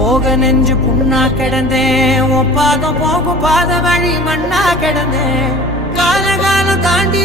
போக நெஞ்சு புண்ணா கிடந்தேன். உன் பாதம் போகும் பாத வழி மண்ணா கிடந்தேன். கால காலம் தாண்டி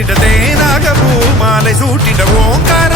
பாலாக ஊற்றிட தேனாக பூமாலை சூட்டிட ஓங்கார